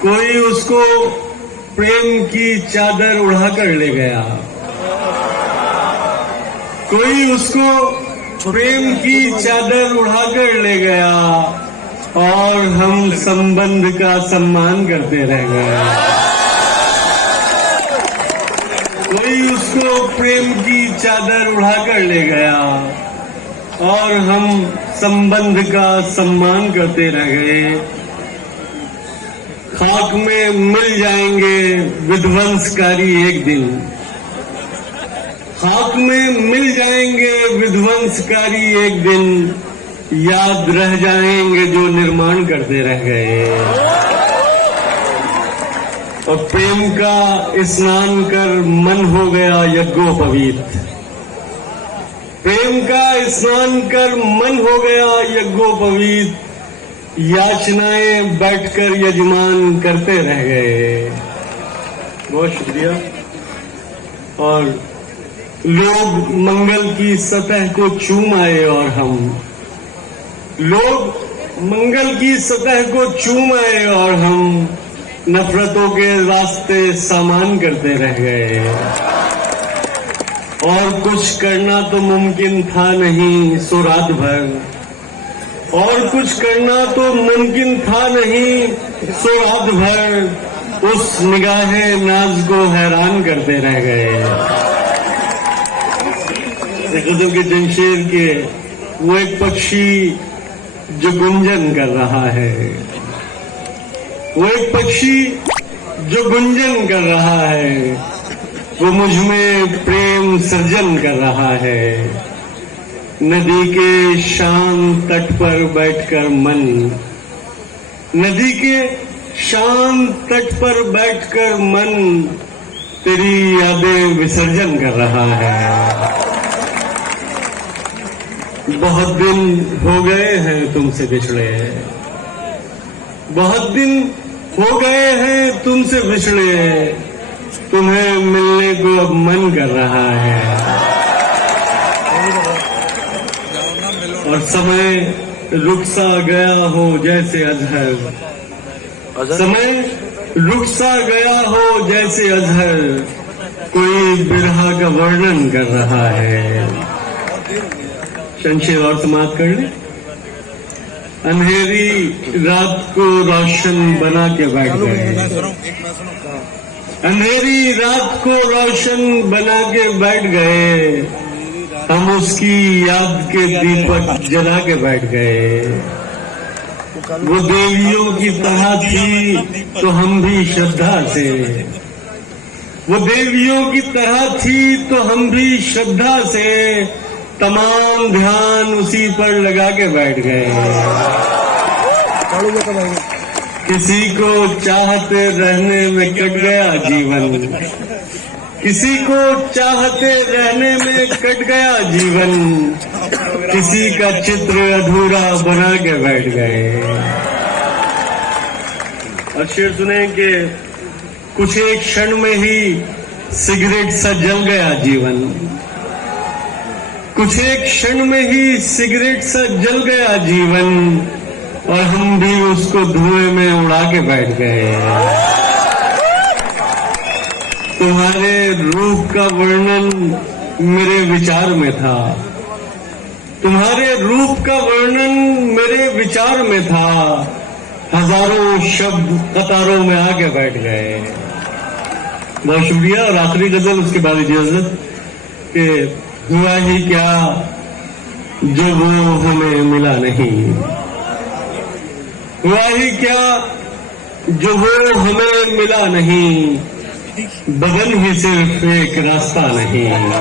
कोई उसको प्रेम की चादर उड़ाकर ले गया, कोई उसको प्रेम की चादर उड़ाकर ले गया और हम संबंध का सम्मान करते रह गए। कोई उसको प्रेम की चादर उड़ाकर ले गया और हम संबंध का सम्मान करते रह गए। खाक में मिल जाएंगे विध्वंसकारी एक दिन, खाक में मिल जाएंगे विध्वंसकारी एक दिन, याद रह जाएंगे जो निर्माण करते रह गए। और प्रेम का स्नान कर मन हो गया यज्ञोपवीत, प्रेम का स्नान कर मन हो गया यज्ञोपवीत, याचनाएं बैठकर यजमान करते रह गए। बहुत शुक्रिया। और लोग मंगल की सतह को चूम आए और हम लोग मंगल की सतह को चूम आए और हम नफरतों के रास्ते सामान करते रह गए। और कुछ करना तो मुमकिन था नहीं सो रात भर, और कुछ करना तो मुमकिन था नहीं सो रात भर, उस निगाहे नाज को हैरान करते रह गए। देखो कि जमशेद के वो एक पक्षी जो गुंजन कर रहा है, वो एक पक्षी जो गुंजन कर रहा है, वो मुझ में प्रेम सृजन कर रहा है। नदी के शांत तट पर बैठकर मन, नदी के शांत तट पर बैठकर मन तेरी यादें विसर्जन कर रहा है। बहुत दिन हो गए हैं तुमसे बिछड़े, बहुत दिन हो गए हैं तुमसे बिछड़े, तुम्हें मिलने को अब मन कर रहा है। और समय रुक सा गया हो जैसे अजहर, समय रुक सा गया हो जैसे अजहर, कोई बिरहा का वर्णन कर रहा है। शमशेर और समाप्त कर ले। अंधेरी रात को रोशन बना के बैठ गए, अंधेरी रात को रोशन बना के बैठ गए, हम उसकी याद के दीपक जला के बैठ गए। वो देवियों की तरह थी तो हम भी श्रद्धा से, वो देवियों की तरह थी तो हम भी श्रद्धा से तमाम ध्यान उसी पर लगा के बैठ गए। किसी को चाहते रहने में कट गया जीवन, किसी को चाहते रहने में कट गया जीवन, किसी का चित्र अधूरा बना के बैठ गए। और शेर सुने कि कुछ एक क्षण में ही सिगरेट सा जल गया जीवन, कुछ एक क्षण में ही सिगरेट सा जल गया जीवन, और हम भी उसको धुएं में उड़ा के बैठ गए। तुम्हारे रूप का वर्णन मेरे विचार में था, तुम्हारे रूप का वर्णन मेरे विचार में था, हजारों शब्द कतारों में आके बैठ गए। बहुत शुक्रिया। और आखिरी गजल, उसके बाद इजाजत कि हुआ ही क्या जो वो हमें मिला नहीं, हुआ ही क्या जो वो हमें मिला नहीं, बदन ही सिर्फ एक रास्ता नहीं।